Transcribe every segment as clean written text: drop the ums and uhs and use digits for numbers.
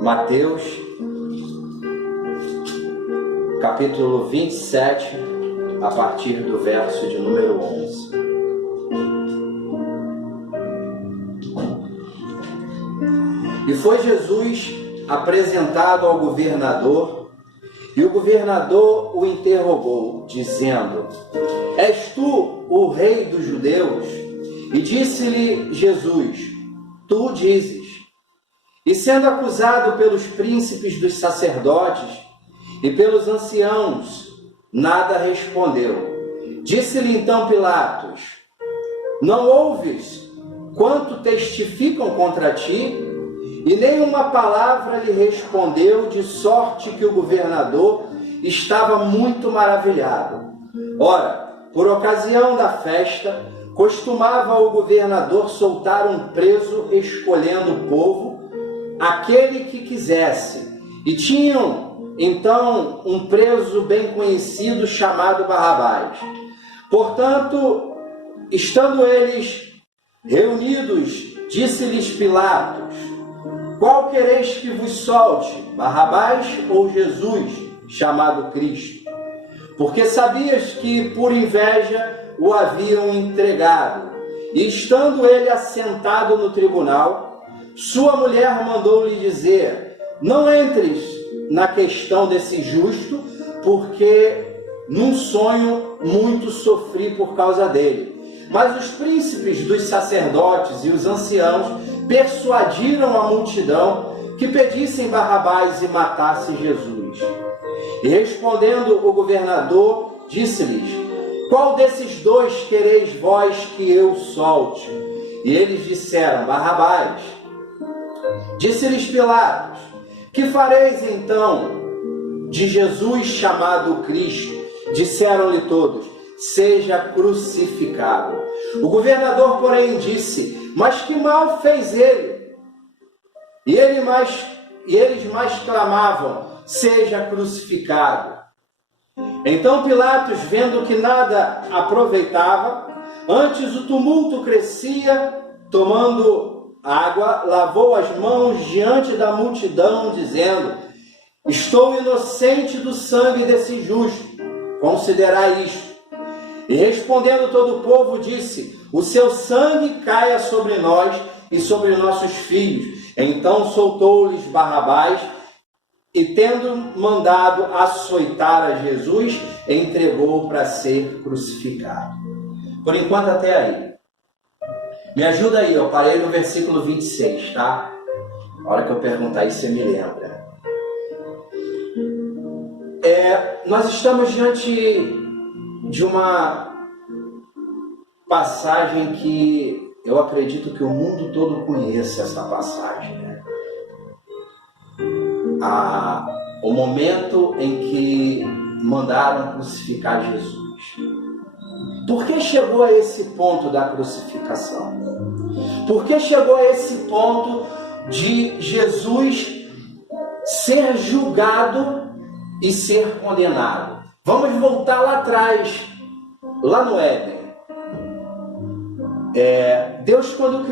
Mateus, capítulo 27, a partir do verso de número 11. E foi Jesus apresentado ao governador, e o governador o interrogou, dizendo: És tu o rei dos judeus? E disse-lhe Jesus: Tu dizes. E sendo acusado pelos príncipes dos sacerdotes e pelos anciãos, nada respondeu. Disse-lhe então Pilatos: Não ouves quanto testificam contra ti? E nenhuma palavra lhe respondeu, de sorte que o governador estava muito maravilhado. Ora, por ocasião da festa, costumava o governador soltar um preso, escolhendo o povo, aquele que quisesse. E tinham, então, um preso bem conhecido, chamado Barrabás. Portanto, estando eles reunidos, disse-lhes Pilatos: Qual quereis que vos solte, Barrabás ou Jesus, chamado Cristo? Porque sabias que por inveja o haviam entregado. E estando ele assentado no tribunal, sua mulher mandou-lhe dizer: Não entres na questão desse justo, porque num sonho muito sofri por causa dele. Mas os príncipes dos sacerdotes e os anciãos persuadiram a multidão que pedissem Barrabás e matasse Jesus. E respondendo o governador, disse-lhes: Qual desses dois quereis vós que eu solte? E eles disseram: Barrabás. Disse-lhes Pilatos: Que fareis então de Jesus chamado Cristo? Disseram-lhe todos: Seja crucificado. O governador, porém, disse: Mas que mal fez ele? E eles mais clamavam: Seja crucificado. Então Pilatos, vendo que nada aproveitava, antes o tumulto crescia, tomando água, lavou as mãos diante da multidão, dizendo: Estou inocente do sangue desse justo, considerai isto. E respondendo todo o povo, disse: O seu sangue caia sobre nós e sobre nossos filhos. Então soltou-lhes Barrabás, e tendo mandado açoitar a Jesus, entregou para ser crucificado. Por enquanto até aí. Me ajuda aí, eu parei no versículo 26, tá? A hora que eu perguntar aí, você me lembra. Nós estamos diante de uma passagem que eu acredito que o mundo todo conheça essa passagem, né? O momento em que mandaram crucificar Jesus. Por que chegou a esse ponto da crucificação? Por que chegou a esse ponto de Jesus ser julgado e ser condenado? Vamos voltar lá atrás, lá no Éden. Deus quando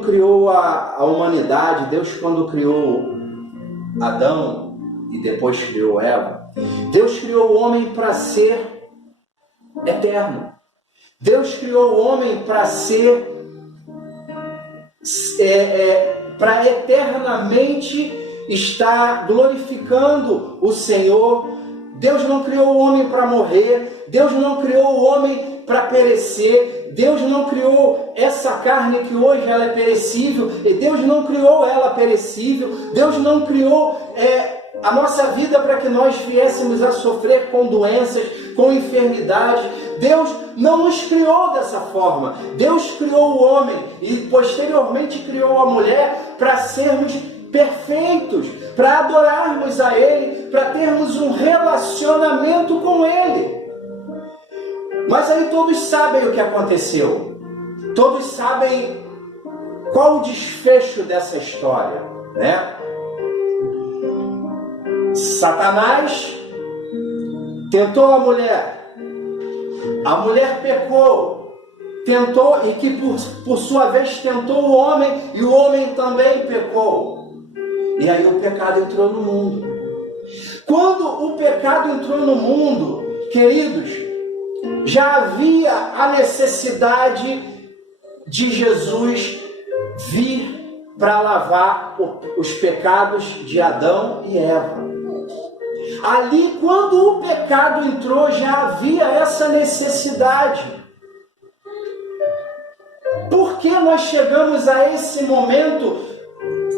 criou a humanidade, Deus quando criou Adão e depois criou Eva, Deus criou o homem para ser eterno. Deus criou o homem para ser para eternamente estar glorificando o Senhor. Deus não criou o homem para morrer. Deus não criou o homem para perecer. Deus não criou essa carne que hoje ela é perecível. E Deus não criou ela perecível. Deus não criou a nossa vida para que nós viéssemos a sofrer com doenças, com enfermidades. Deus não nos criou dessa forma. Deus criou o homem e posteriormente criou a mulher para sermos perfeitos, para adorarmos a Ele, para termos um relacionamento com Ele. Mas aí todos sabem o que aconteceu. Todos sabem qual o desfecho dessa história, né? Satanás tentou a mulher pecou, tentou, e que por sua vez tentou o homem, e o homem também pecou. E aí o pecado entrou no mundo. Quando o pecado entrou no mundo, queridos, já havia a necessidade de Jesus vir para lavar os pecados de Adão e Eva. Ali, quando o pecado entrou, já havia essa necessidade. Por que nós chegamos a esse momento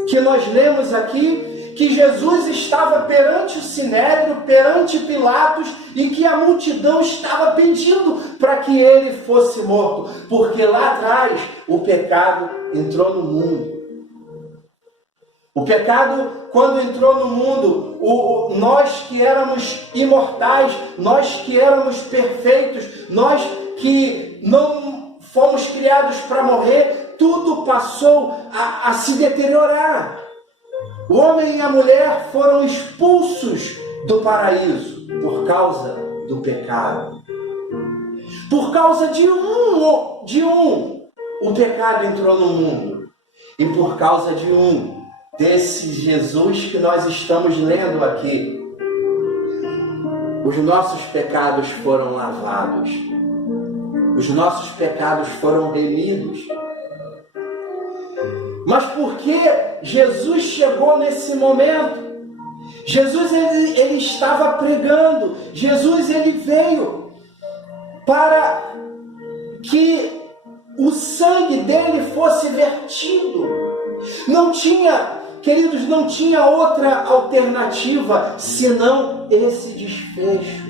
que nós lemos aqui, que Jesus estava perante o Sinédrio, perante Pilatos, e que a multidão estava pedindo para que ele fosse morto? Porque lá atrás o pecado entrou no mundo. O pecado, quando entrou no mundo, nós que éramos imortais, nós que éramos perfeitos, nós que não fomos criados para morrer, tudo passou a se deteriorar. O homem e a mulher foram expulsos do paraíso por causa do pecado. Por causa de um, o pecado entrou no mundo. E por causa de desse Jesus que nós estamos lendo aqui, os nossos pecados foram lavados, os nossos pecados foram remidos. Mas por que Jesus chegou nesse momento? Jesus ele estava pregando, Jesus ele veio para que o sangue dele fosse vertido. Não tinha, queridos, não tinha outra alternativa senão esse desfecho.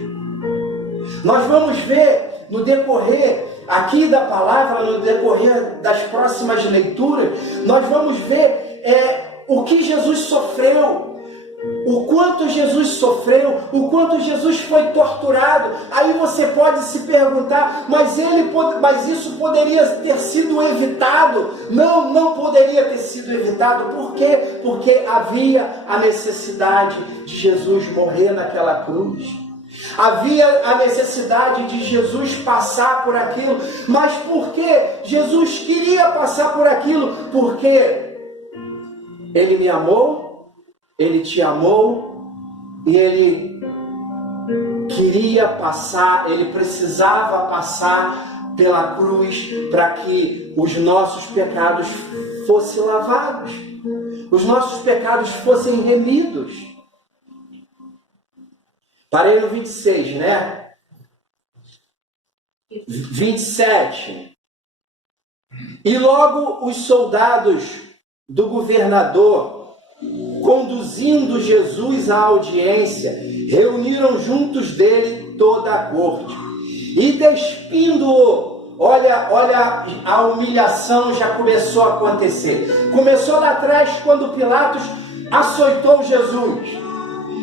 Nós vamos ver no decorrer aqui da palavra, no decorrer das próximas leituras, nós vamos ver o que Jesus sofreu, o quanto Jesus sofreu, o quanto Jesus foi torturado. Aí você pode se perguntar, mas isso poderia ter sido evitado? Não, não poderia ter sido evitado. Por quê? Porque havia a necessidade de Jesus morrer naquela cruz. Havia a necessidade de Jesus passar por aquilo. Mas por que Jesus queria passar por aquilo? Porque Ele me amou, Ele te amou, e Ele queria passar, Ele precisava passar pela cruz para que os nossos pecados fossem lavados, os nossos pecados fossem remidos. Parei no 26, né? 27. E logo os soldados do governador, conduzindo Jesus à audiência, reuniram juntos dele toda a corte. E despindo-o, olha, a humilhação já começou a acontecer. Começou lá atrás, quando Pilatos açoitou Jesus.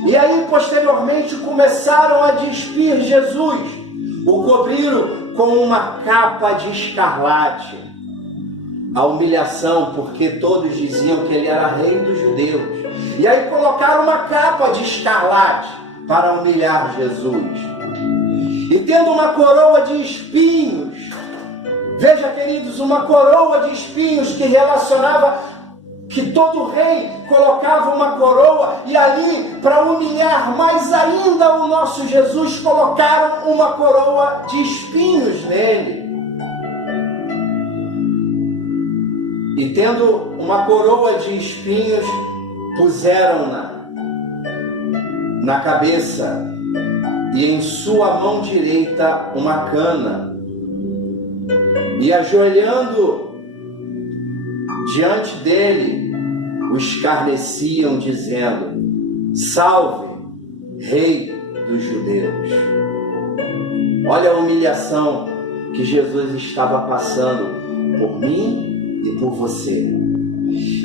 E aí, posteriormente, começaram a despir Jesus. O cobriram com uma capa de escarlate. A humilhação, porque todos diziam que ele era rei dos judeus. E aí colocaram uma capa de escarlate para humilhar Jesus. E tendo uma coroa de espinhos, veja, queridos, uma coroa de espinhos que relacionava que todo rei colocava uma coroa, e ali, para humilhar mais ainda o nosso Jesus, colocaram uma coroa de espinhos nele. E tendo uma coroa de espinhos, puseram-na na cabeça, e em sua mão direita uma cana. E ajoelhando diante dele, o escarneciam, dizendo: Salve, Rei dos Judeus. Olha a humilhação que Jesus estava passando por mim e por você.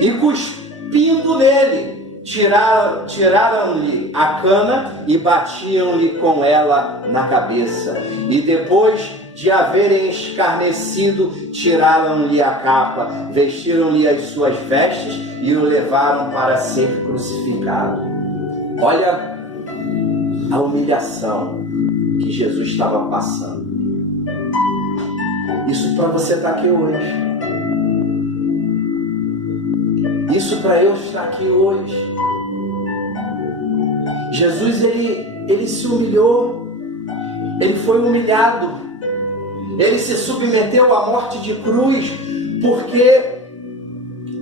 E cuspindo nele, tiraram-lhe a cana e batiam-lhe com ela na cabeça. E depois de haverem escarnecido, tiraram-lhe a capa, vestiram-lhe as suas vestes e o levaram para ser crucificado. Olha a humilhação que Jesus estava passando. Isso para você estar aqui hoje. isso para eu estar aqui hoje. Jesus, ele se humilhou, ele foi humilhado, ele se submeteu à morte de cruz, porque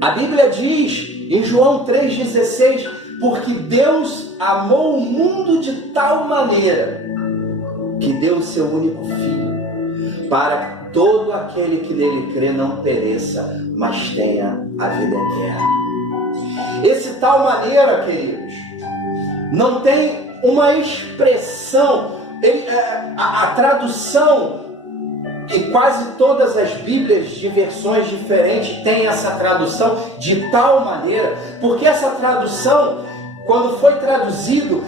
a Bíblia diz em João 3,16, porque Deus amou o mundo de tal maneira que deu o seu único Filho, para que todo aquele que nele crê não pereça, mas tenha a vida eterna. Esse tal maneira, queridos, não tem uma expressão, a tradução, e quase todas as Bíblias de versões diferentes têm essa tradução de tal maneira, porque essa tradução, quando foi traduzido,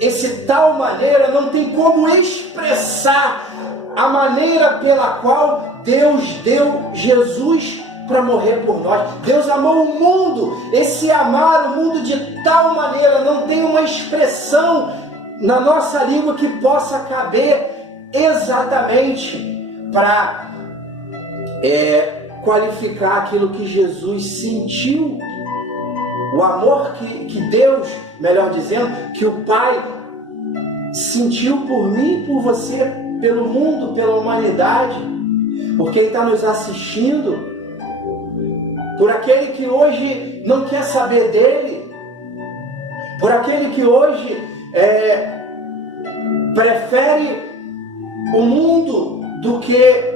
esse tal maneira não tem como expressar a maneira pela qual Deus deu Jesus para morrer por nós. Deus amou o mundo, esse amar o mundo de tal maneira não tem uma expressão na nossa língua que possa caber exatamente para qualificar aquilo que Jesus sentiu. O amor que Deus, melhor dizendo, que o Pai sentiu por mim, por você, pelo mundo, pela humanidade, por quem está nos assistindo, por aquele que hoje não quer saber dele, por aquele que hoje prefere o mundo do que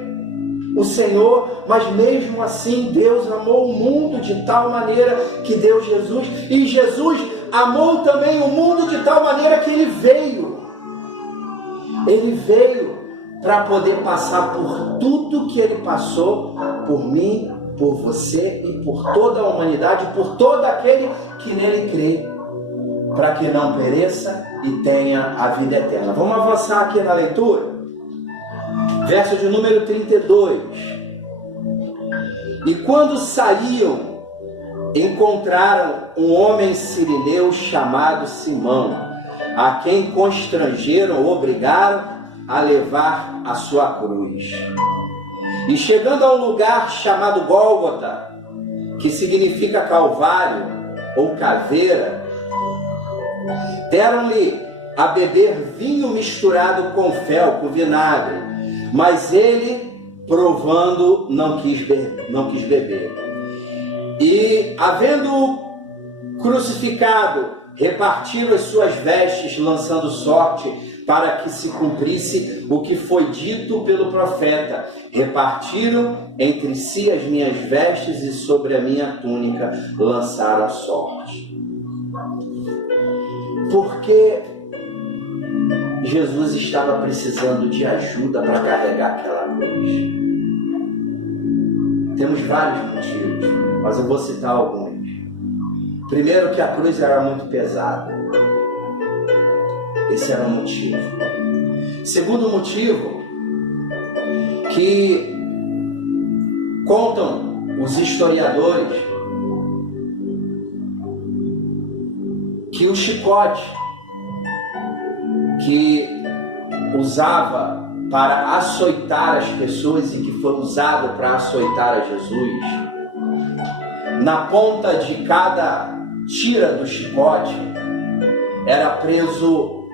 o Senhor, mas mesmo assim Deus amou o mundo de tal maneira que deu Jesus, e Jesus amou também o mundo de tal maneira que Ele veio para poder passar por tudo que Ele passou, por mim, por você e por toda a humanidade, por todo aquele que nele crê, para que não pereça e tenha a vida eterna. Vamos avançar aqui na leitura. Verso de número 32. E quando saíam, encontraram um homem sirineu chamado Simão, a quem constrangeram, obrigaram a levar a sua cruz. E chegando a um lugar chamado Gólgota, que significa Calvário ou Caveira, deram-lhe a beber vinho misturado com fel, com vinagre, mas ele, provando, não quis beber. E, havendo crucificado, repartiram as suas vestes, lançando sorte, para que se cumprisse o que foi dito pelo profeta. Repartiram entre si as minhas vestes e sobre a minha túnica lançaram sorte. Porque Jesus estava precisando de ajuda para carregar aquela cruz. Temos vários motivos, mas eu vou citar alguns. Primeiro, que a cruz era muito pesada. Esse era um motivo. Segundo motivo, que contam os historiadores que o chicote que usava para açoitar as pessoas e que foi usado para açoitar a Jesus, na ponta de cada tira do chicote era preso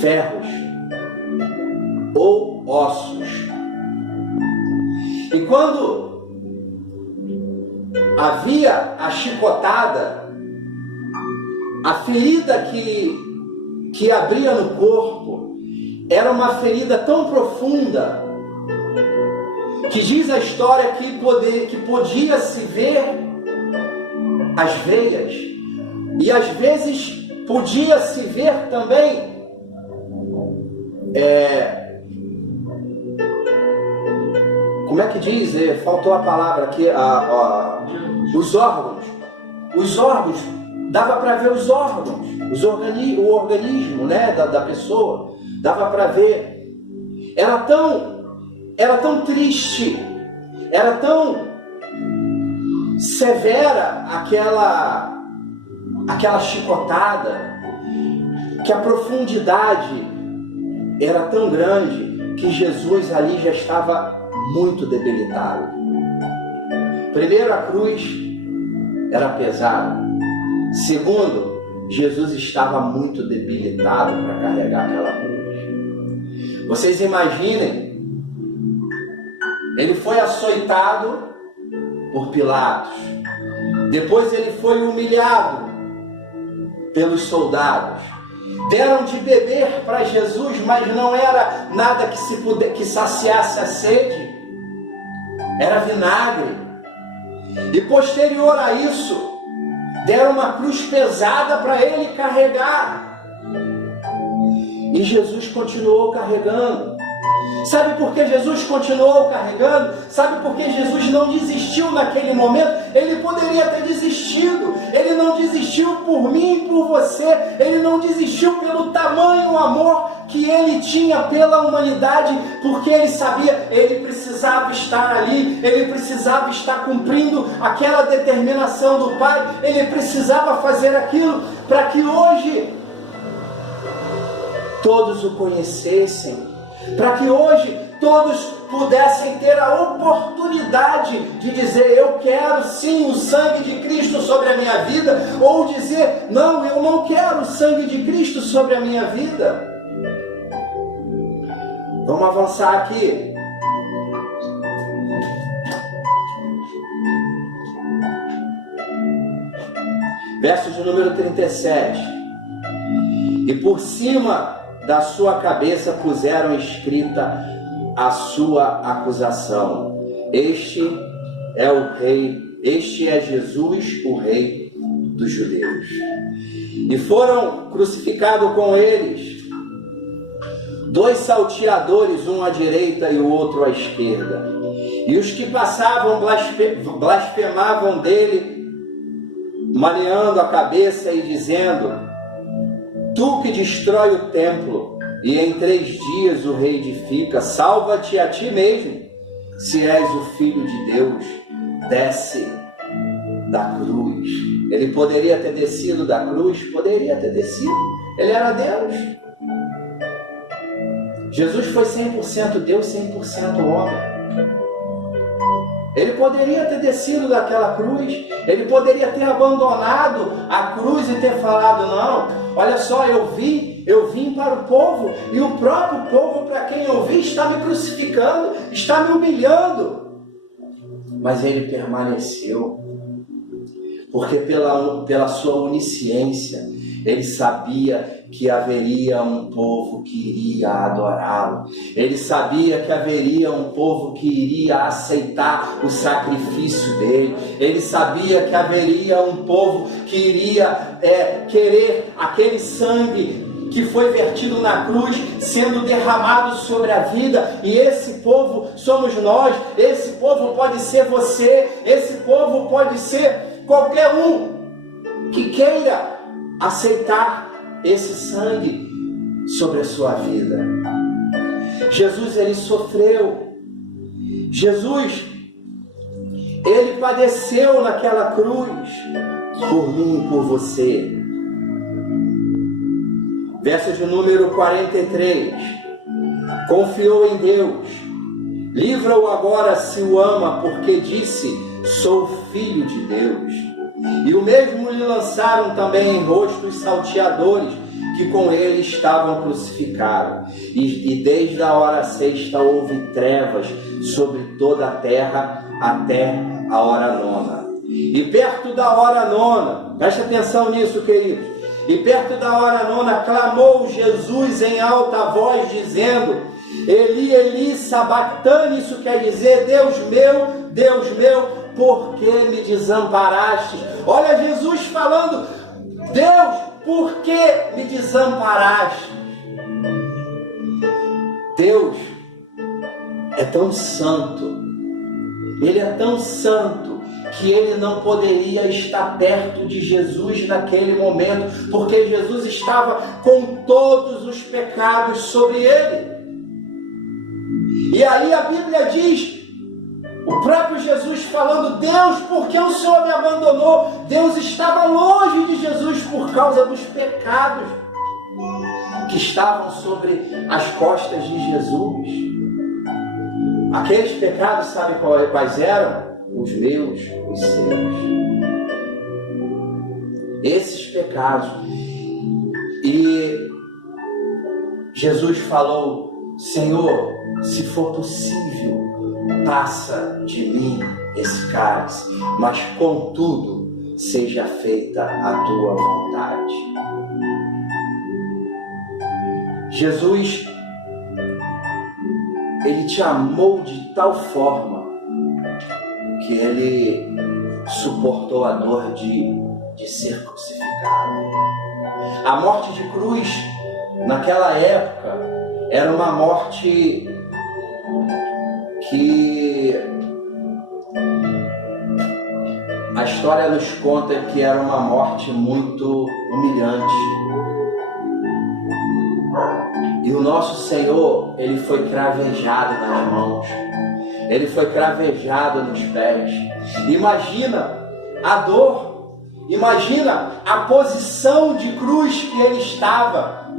ferros ou ossos. E quando havia a chicotada, a ferida que abria no corpo era uma ferida tão profunda que diz a história que podia se ver as veias, e às vezes podia se ver também como é que diz? Faltou a palavra aqui, os órgãos. Os órgãos, dava para ver os órgãos, o organismo, né, da pessoa, dava para ver. Era tão triste, era tão severa aquela chicotada, que a profundidade era tão grande que Jesus ali já estava muito debilitado. Primeiro, a cruz era pesada. Segundo, Jesus estava muito debilitado para carregar aquela cruz. Vocês imaginem, ele foi açoitado por Pilatos. Depois ele foi humilhado pelos soldados. Deram de beber para Jesus, mas não era nada que saciasse a sede. Era vinagre. E posterior a isso, deram uma cruz pesada para ele carregar. E Jesus continuou carregando. Sabe por que Jesus continuou carregando? Sabe por que Jesus não desistiu naquele momento? Ele poderia ter desistido. Ele não desistiu por mim e por você. Ele não desistiu pelo tamanho amor que ele tinha pela humanidade, porque ele sabia, ele precisava estar ali, ele precisava estar cumprindo aquela determinação do Pai, ele precisava fazer aquilo para que hoje todos o conhecessem, para que hoje todos pudessem ter a oportunidade de dizer: eu quero sim o sangue de Cristo sobre a minha vida, ou dizer: não, eu não quero o sangue de Cristo sobre a minha vida. Vamos avançar aqui. Verso de número 37. E por cima da sua cabeça puseram escrita a sua acusação: este é o rei, este é Jesus, o rei dos judeus. E foram crucificados com eles 2 salteadores, um à direita e o outro à esquerda. E os que passavam blasfemavam dele, maneando a cabeça e dizendo: tu que destrói o templo e em 3 dias o reedifica, salva-te a ti mesmo, se és o Filho de Deus, desce da cruz. Ele poderia ter descido da cruz? Poderia ter descido. Ele era Deus. Jesus foi 100% Deus, 100% homem. Ele poderia ter descido daquela cruz, ele poderia ter abandonado a cruz e ter falado: não, olha só, eu vim para o povo, e o próprio povo para quem eu vim está me crucificando, está me humilhando. Mas ele permaneceu, porque pela sua onisciência, ele sabia que haveria um povo que iria adorá-lo. Ele sabia que haveria um povo que iria aceitar o sacrifício dele. Ele sabia que haveria um povo que iria querer aquele sangue que foi vertido na cruz sendo derramado sobre a vida. E esse povo somos nós. Esse povo pode ser você. Esse povo pode ser qualquer um que queira aceitar esse sangue sobre a sua vida. Jesus, ele sofreu. Jesus, ele padeceu naquela cruz por mim e por você. Verso de número 43. Confiou em Deus, livra-o agora se o ama, porque disse: sou filho de Deus. E o mesmo lhe lançaram também em rosto os salteadores que com ele estavam crucificados. E desde a hora 6 houve trevas sobre toda a terra até a hora 9. E perto da hora 9, preste atenção nisso, queridos. E perto da hora 9 clamou Jesus em alta voz, dizendo: Eli, Eli, sabactani. Isso quer dizer: Deus meu, por que me desamparaste? Olha Jesus falando: Deus, por que me desamparaste? Deus é tão santo, Ele é tão santo, que ele não poderia estar perto de Jesus naquele momento, porque Jesus estava com todos os pecados sobre ele. E aí a Bíblia diz, o próprio Jesus falando: Deus, por que o Senhor me abandonou? Deus estava longe de Jesus por causa dos pecados que estavam sobre as costas de Jesus. Aqueles pecados, sabe quais eram? Os meus, os seus. esses pecados. E Jesus falou: Senhor, se for possível, passa de mim esse cálice, mas contudo seja feita a tua vontade. Jesus, ele te amou de tal forma que ele suportou a dor de ser crucificado. A morte de cruz, naquela época, era uma morte que a história nos conta que era uma morte muito humilhante. E o nosso Senhor, ele foi cravejado nas mãos, ele foi cravejado nos pés. Imagina a dor, imagina a posição de cruz que ele estava.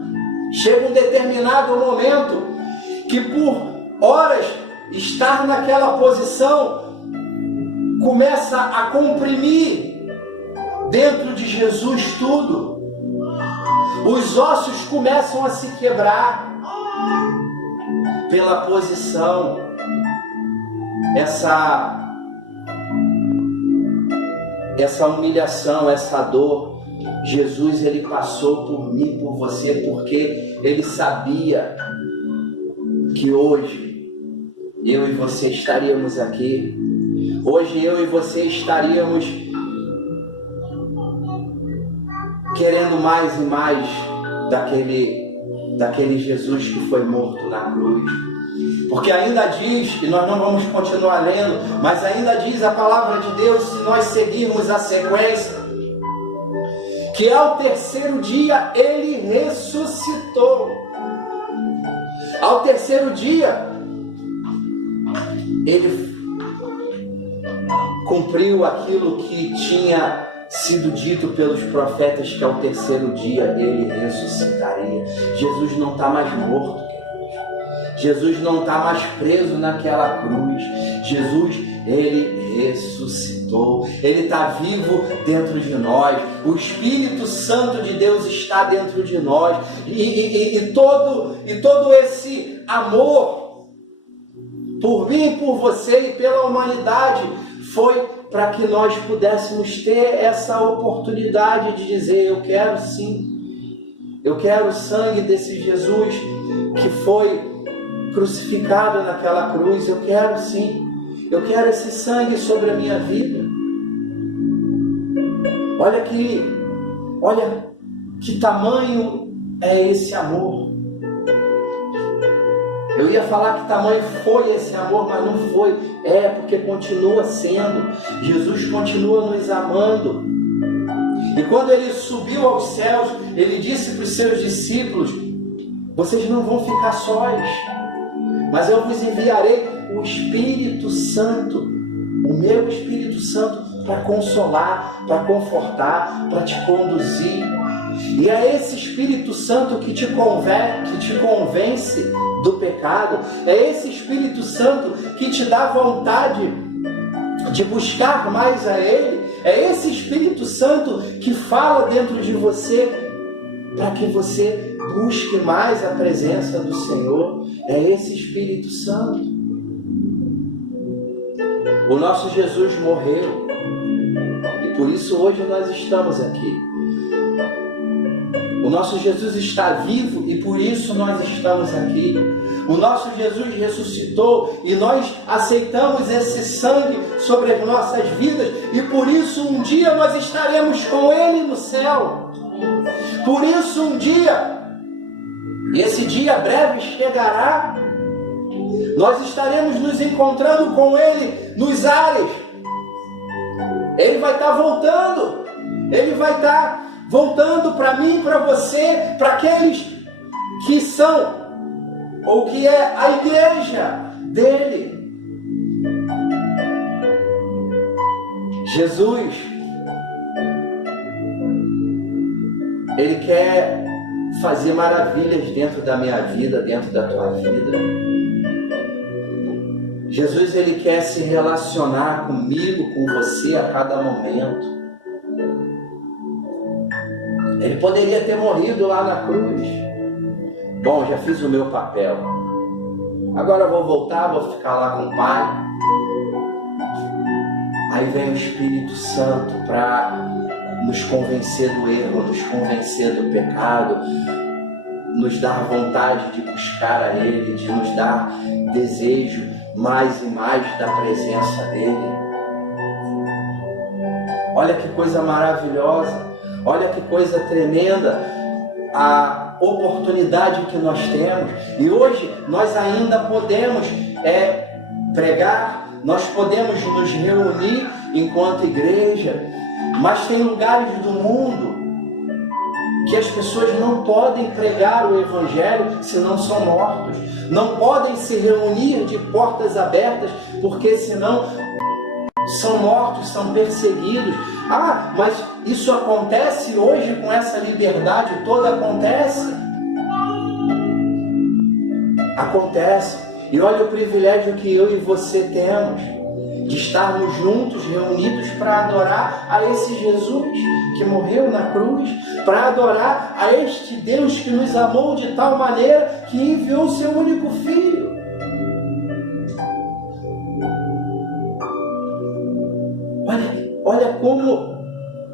Chega um determinado momento que por horas estar naquela posição começa a comprimir dentro de Jesus tudo. Os ossos começam a se quebrar pela posição. Essa humilhação, essa dor, Jesus, ele passou por mim, por você, porque ele sabia que hoje eu e você estaríamos aqui. Hoje eu e você estaríamos querendo mais e mais daquele Jesus que foi morto na cruz. Porque ainda diz, e nós não vamos continuar lendo, mas ainda diz a palavra de Deus, se nós seguirmos a sequência, que ao terceiro dia ele ressuscitou. Ao terceiro dia, ele cumpriu aquilo que tinha sido dito pelos profetas, que ao terceiro dia ele ressuscitaria. Jesus não está mais morto, queridos. Jesus não está mais preso naquela cruz. Jesus, ele ressuscitou. Ele está vivo dentro de nós. O Espírito Santo de Deus está dentro de nós. E todo esse amor por mim, por você e pela humanidade foi para que nós pudéssemos ter essa oportunidade de dizer: eu quero sim, eu quero o sangue desse Jesus que foi crucificado naquela cruz. Eu quero sim, eu quero esse sangue sobre a minha vida. Olha que tamanho é esse amor. Eu ia falar que tamanho foi esse amor, mas não foi. É porque continua sendo. Jesus continua nos amando. E quando ele subiu aos céus, ele disse para os seus discípulos: vocês não vão ficar sós, mas eu vos enviarei o Espírito Santo, o meu Espírito Santo, para consolar, para confortar, para te conduzir. E é esse Espírito Santo que te convence do pecado. É esse Espírito Santo que te dá vontade de buscar mais a Ele. É esse Espírito Santo que fala dentro de você para que você busque mais a presença do Senhor. É esse Espírito Santo. O nosso Jesus morreu e por isso hoje nós estamos aqui. O nosso Jesus está vivo e por isso nós estamos aqui. O nosso Jesus ressuscitou e nós aceitamos esse sangue sobre as nossas vidas e por isso um dia nós estaremos com Ele no céu. Por isso um dia, e esse dia breve chegará, nós estaremos nos encontrando com Ele nos ares. Ele vai estar voltando. Ele vai estar voltando para mim, para você, para aqueles que são, ou que é a igreja dele. Jesus, Ele quer fazer maravilhas dentro da minha vida, dentro da tua vida. Jesus, Ele quer se relacionar comigo, com você a cada momento. Ele poderia ter morrido lá na cruz. Bom, já fiz o meu papel. Agora eu vou voltar, vou ficar lá com o Pai. Aí vem o Espírito Santo para nos convencer do erro, nos convencer do pecado, nos dar vontade de buscar a Ele, de nos dar desejo mais e mais da presença dEle. Olha que coisa maravilhosa, olha que coisa tremenda a oportunidade que nós temos. E hoje nós ainda podemos pregar, nós podemos nos reunir enquanto igreja, mas tem lugares do mundo que as pessoas não podem pregar o Evangelho se não são mortos. Não podem se reunir de portas abertas, porque senão são mortos, são perseguidos. Ah, mas isso acontece hoje com essa liberdade toda? Acontece. Acontece. E olha o privilégio que eu e você temos de estarmos juntos, reunidos para adorar a esse Jesus que morreu na cruz, para adorar a este Deus que nos amou de tal maneira que enviou o seu único Filho.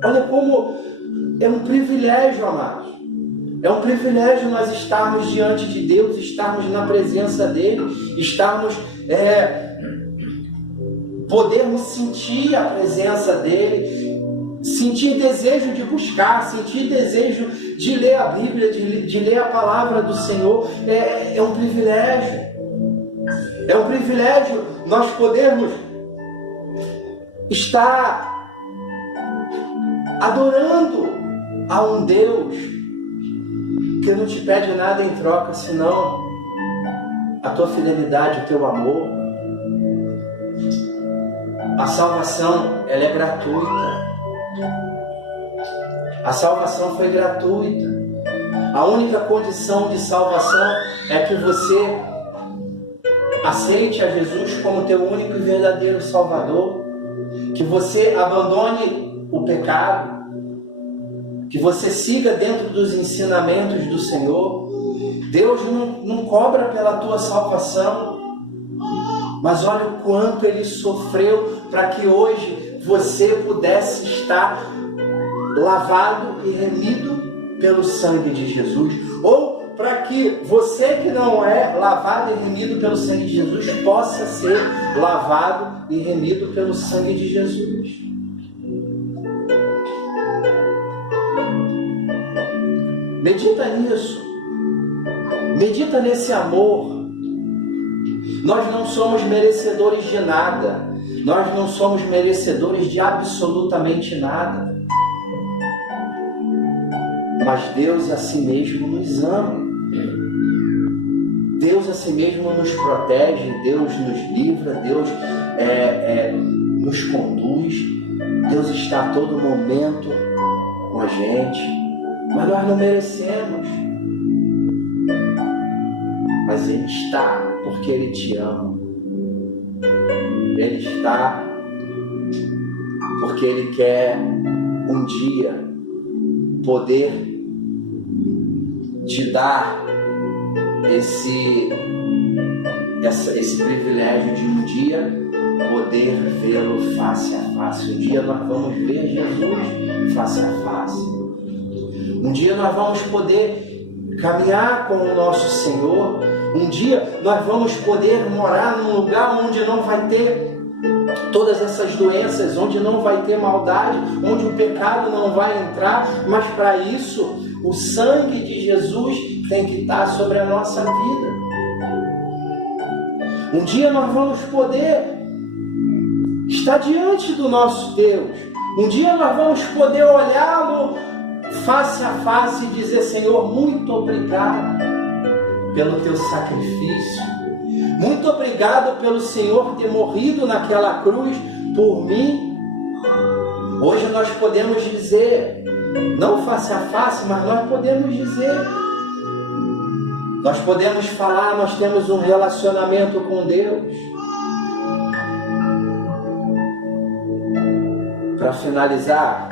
Olha como é um privilégio, amados. É um privilégio nós estarmos diante de Deus, estarmos na presença dEle, estarmos podermos sentir a presença dEle, sentir desejo de buscar, sentir desejo de ler a Bíblia, de ler a palavra do Senhor. É um privilégio. É um privilégio nós podermos estar adorando a um Deus que não te pede nada em troca, senão a tua fidelidade, o teu amor. A salvação, ela é gratuita. A salvação foi gratuita. A única condição de salvação é que você aceite a Jesus como teu único e verdadeiro Salvador, que você abandone o pecado, que você siga dentro dos ensinamentos do Senhor. Deus não cobra pela tua salvação, mas olha o quanto Ele sofreu para que hoje você pudesse estar lavado e remido pelo sangue de Jesus, ou para que você que não é lavado e remido pelo sangue de Jesus possa ser lavado e remido pelo sangue de Jesus. Medita nisso. Medita nesse amor. Nós não somos merecedores de nada. Nós não somos merecedores de absolutamente nada. Mas Deus a si mesmo nos ama. Deus a si mesmo nos protege. Deus nos livra. Deus nos conduz. Deus está a todo momento com a gente. Mas nós não merecemos. Mas Ele está porque Ele te ama. Ele está porque Ele quer um dia poder te dar esse privilégio de um dia poder vê-lo face a face. Um dia nós vamos ver Jesus face a face. Um dia nós vamos poder caminhar com o nosso Senhor. Um dia nós vamos poder morar num lugar onde não vai ter todas essas doenças, onde não vai ter maldade, onde o pecado não vai entrar. Mas para isso, o sangue de Jesus tem que estar sobre a nossa vida. Um dia nós vamos poder estar diante do nosso Deus. Um dia nós vamos poder olhá-lo face a face e dizer: Senhor, muito obrigado pelo teu sacrifício. Muito obrigado pelo Senhor ter morrido naquela cruz por mim. Hoje nós podemos dizer, não face a face, mas nós podemos dizer, nós podemos falar, nós temos um relacionamento com Deus. Para finalizar,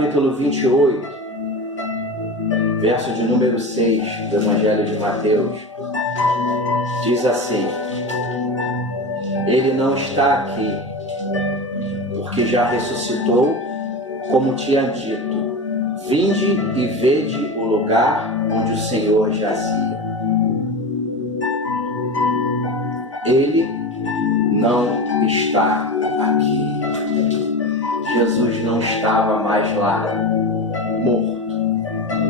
capítulo 28, verso de número 6 do Evangelho de Mateus, diz assim: Ele não está aqui, porque já ressuscitou, como tinha dito. Vinde e vede o lugar onde o Senhor jazia. Ele não está aqui. Jesus não estava mais lá, morto.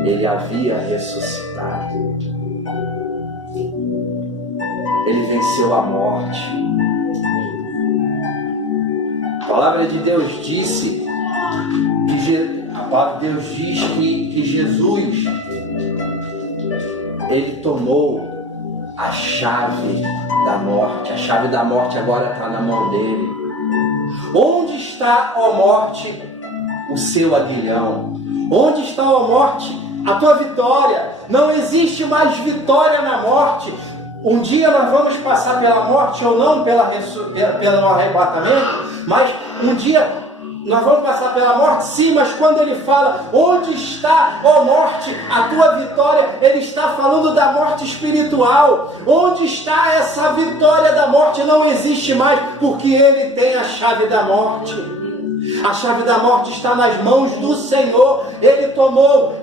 Ele havia ressuscitado. Ele venceu a morte. A palavra de Deus disse a palavra de Deus diz que Jesus, ele tomou a chave da morte. A chave da morte agora está na mão dele. Onde está, ó morte, o seu aguilhão? Onde está, ó morte, a tua vitória? Não existe mais vitória na morte. Um dia nós vamos passar pela morte ou não, pelo arrebatamento, mas um dia nós vamos passar pela morte, sim, mas quando ele fala, onde está, ó morte, a tua vitória, ele está falando da morte espiritual. Onde está essa vitória da morte? Não existe mais, porque ele tem a chave da morte. A chave da morte está nas mãos do Senhor. Ele tomou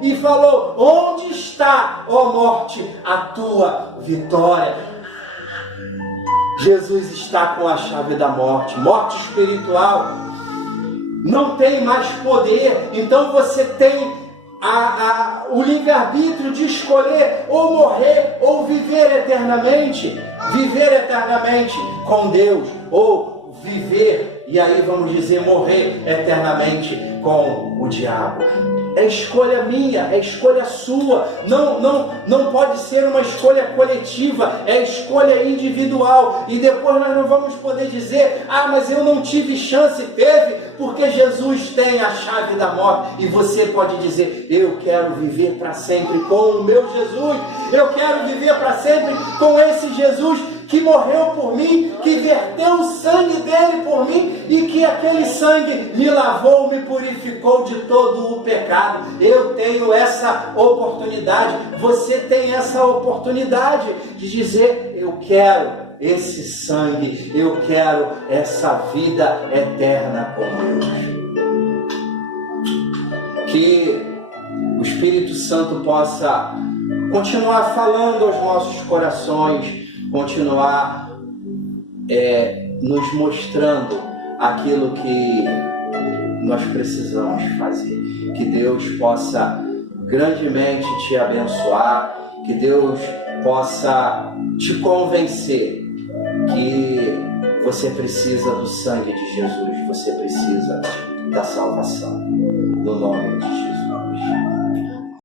e falou: onde está, ó morte, a tua vitória? Jesus está com a chave da morte. Morte espiritual não tem mais poder. Então você tem o livre-arbítrio de escolher ou morrer ou viver eternamente. Viver eternamente com Deus, ou viver, e aí vamos dizer, morrer eternamente com o diabo. É escolha minha, é escolha sua. Não pode ser uma escolha coletiva, é escolha individual. E depois nós não vamos poder dizer: ah, mas eu não tive chance. Teve, porque Jesus tem a chave da morte. E você pode dizer: eu quero viver para sempre com o meu Jesus. Eu quero viver para sempre com esse Jesus que morreu por mim, que verteu o sangue dele por mim, e que aquele sangue me lavou, me purificou de todo o pecado. Eu tenho essa oportunidade, você tem essa oportunidade de dizer: eu quero esse sangue, eu quero essa vida eterna com Deus. Que o Espírito Santo possa continuar falando aos nossos corações, continuar nos mostrando aquilo que nós precisamos fazer. Que Deus possa grandemente te abençoar, que Deus possa te convencer que você precisa do sangue de Jesus, você precisa da salvação, no nome de Jesus.